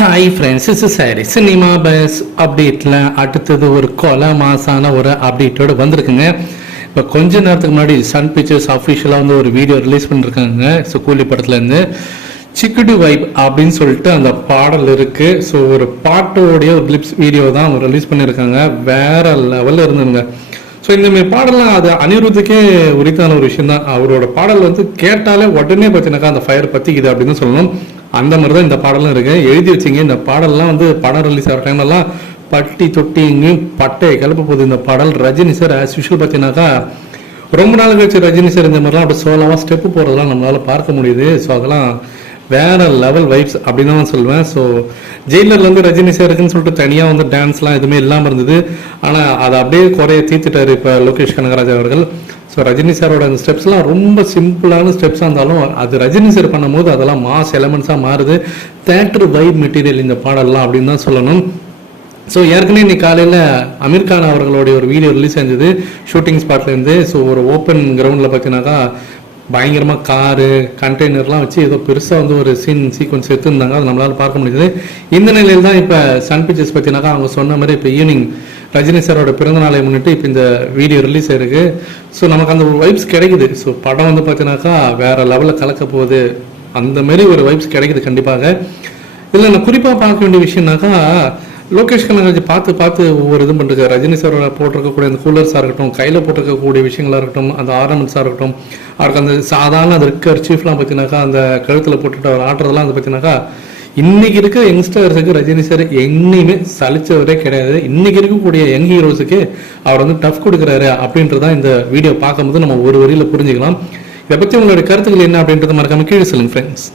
Hi friends, is sorry cinema bus அப்டேட்டில் அடுத்தது ஒரு கொலை மாசான ஒரு அப்டேட்டோடு வந்திருக்குங்க. இப்போ கொஞ்ச நேரத்துக்கு முன்னாடி சன் பிக்சர்ஸ் அஃபிஷியலாக வந்து ஒரு வீடியோ ரிலீஸ் பண்ணியிருக்காங்க. ஸோ கூலி படத்துலேருந்து சிக்குடு வைப் அப்படின்னு சொல்லிட்டு அந்த பாடல் இருக்குது. ஸோ ஒரு பாட்டோடைய ஒரு கிளிப்ஸ் வீடியோ தான் அவங்க ரிலீஸ் பண்ணியிருக்காங்க. வேற லெவலில் இருந்துங்க. ஸோ இந்தமாரி பாடலாம் அது அனிருத்துக்கே உரித்தான ஒரு விஷயம் தான். அவரோட பாடல் வந்து கேட்டாலே உடனே பார்த்தீங்கன்னாக்கா அந்த ஃபயர் பற்றிக்குது அப்படின்னு சொல்லணும். அந்த மாதிரி தான் இந்த பாடலும் இருக்கு. எழுதி வச்சிங்க. இந்த பாடல்லாம் வந்து படம் ரிலீஸ் ஆகிற டைம்லாம் பட்டி தொட்டி இங்கேயும் பட்டையை கிளப்ப போகுது இந்த பாடல். ரஜினி சார் ஆஸ் யூஷுவல் பார்த்தீங்கன்னாக்கா ரொம்ப நாள் கழிச்சு ரஜினி சார் இந்த மாதிரிலாம் அப்படி சோலாவாக ஸ்டெப்பு போகிறதெல்லாம் நம்மளால பார்க்க முடியுது. ஸோ அதெல்லாம் வேற லெவல் வைப்ஸ் அப்படின்னு தான் சொல்லுவேன். ஸோ ஜெயிலர்லேருந்து ரஜினி சாருக்குன்னு சொல்லிட்டு தனியாக வந்து டான்ஸ்லாம் எதுவுமே இல்லாமல் இருந்தது. ஆனால் அதை அப்படியே குறைய தீர்த்துட்டாரு இப்போ லோகேஷ் கனகராஜ் அவர்கள். ஸோ ரஜினி சாரோட அந்த ஸ்டெப்ஸ்லாம் ரொம்ப சிம்பிளான ஸ்டெப்ஸாக இருந்தாலும் அது ரஜினி சார் பண்ணும்போது அதெல்லாம் மாஸ் எலமெண்ட்ஸாக மாறுது. தேட்டர் வைப் மெட்டீரியல் இந்த பாடல்லாம் அப்படின்னு தான் சொல்லணும். ஸோ ஏற்கனவே இன்னைக்கு காலையில் அமீர் கான் அவர்களுடைய ஒரு வீடியோ ரிலீஸ் ஆயிருந்தது ஷூட்டிங் ஸ்பாட்லேருந்து. ஸோ ஒரு ஓப்பன் கிரவுண்டில் பார்த்தீங்கன்னாக்கா பயங்கரமாக காரு கண்டெய்னர்லாம் வச்சு ஏதோ பெருசாக வந்து ஒரு சீக்வன்ஸ் எடுத்துருந்தாங்க. அது நம்மளால் பார்க்க முடியுது. இந்த நிலையில் தான் இப்போ சன் பிக்சர்ஸ் பார்த்தீங்கன்னாக்கா அவங்க சொன்ன மாதிரி இப்போ ஈவினிங் ரஜினி சாரோட பிறந்த நாளை முன்னிட்டு இப்போ இந்த வீடியோ ரிலீஸ் ஆயிருக்கு. ஸோ நமக்கு அந்த ஒரு வைப்ஸ் கிடைக்குது. ஸோ படம் வந்து பார்த்தீங்கன்னாக்கா வேற லெவலில் கலக்க போகுது. அந்த மாதிரி ஒரு வைப்ஸ் கிடைக்குது கண்டிப்பாக. இதில் நான் குறிப்பாக பார்க்க வேண்டிய விஷயம்னாக்கா லோகேஷ் கனகராஜ் பார்த்து பார்த்து ஒவ்வொரு இதுவும் பண்ணுறது. ரஜினி சாரோட போட்டிருக்கக்கூடிய அந்த கூலர்ஸாக இருக்கட்டும், கையில் போட்டிருக்கக்கூடிய விஷயங்களாக இருக்கட்டும், அந்த ஆர்னமெண்ட்ஸாக இருக்கட்டும், அவருக்கு அந்த சாதாரண அது இருக்கர் சீஃப்லாம் பார்த்தீங்கன்னாக்கா அந்த கழுத்தில் போட்டுட்டு அவர் ஆடுறதெல்லாம் வந்து பார்த்தீங்கன்னாக்கா இன்னைக்கு இருக்க யங்ஸ்டர்ஸுக்கு ரஜினி சார் என்னையுமே சலிச்சவரே கிடையாது. இன்னைக்கு இருக்கக்கூடிய யங் ஹீரோஸுக்கு அவர் வந்து டஃப் கொடுக்குறாரு அப்படின்றதான் இந்த வீடியோ பார்க்கும்போது நம்ம ஒரு வரியில் புரிஞ்சுக்கலாம். இதை பற்றி உங்களுடைய கருத்துக்கள் என்ன அப்படின்றத மறக்காம கீழே சொல்லுங்க ஃப்ரெண்ட்ஸ்.